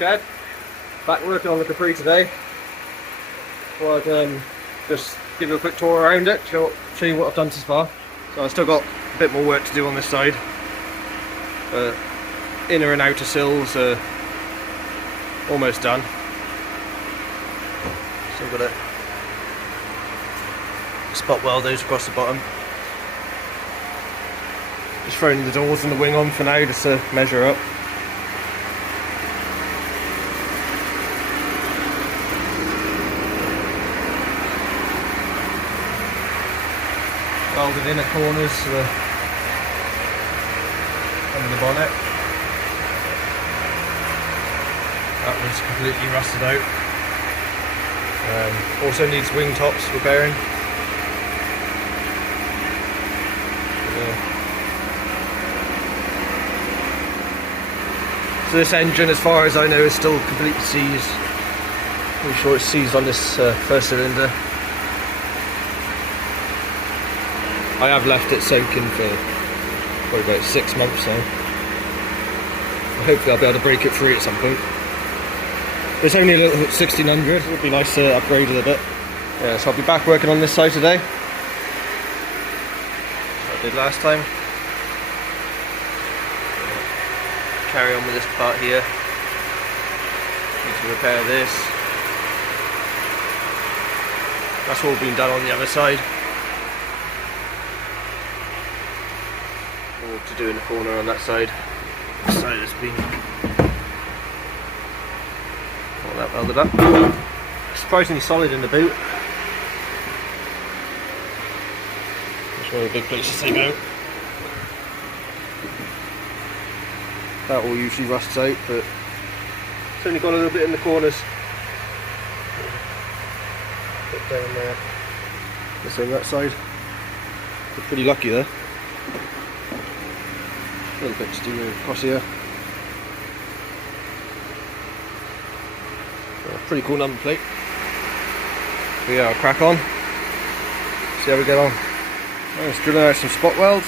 shed. Back working on the Capri today. Well, I'd just give you a quick tour around it, show you what I've done so far. So I've still got a bit more work to do on this side. Inner and outer sills are almost done. Still got to spot weld those across the bottom. Just throwing the doors and the wing on for now, just to measure up. Welded inner corners under the bonnet. That was completely rusted out. Also needs wing tops repairing. So this engine, as far as I know, is still completely seized. Pretty sure it's seized on this first cylinder. I have left it soaking for probably about 6 months now. Hopefully I'll be able to break it free at some point. It's only a little 1600, it would be nice to upgrade it a bit. Yeah, so I'll be back working on this side today. As I did last time. Carry on with this part here. Need to repair this. That's all been done on the other side. More to do in the corner on that side. This side has been all that welded up. Surprisingly solid in the boot. That's one of the big places to go. That all usually rusts out, but it's only got a little bit in the corners. Put down there. This on that side. We're pretty lucky there. A little bit to do across here. Pretty cool number plate. But yeah, I'll crack on. See how we get on. Let's drill out some spot welds.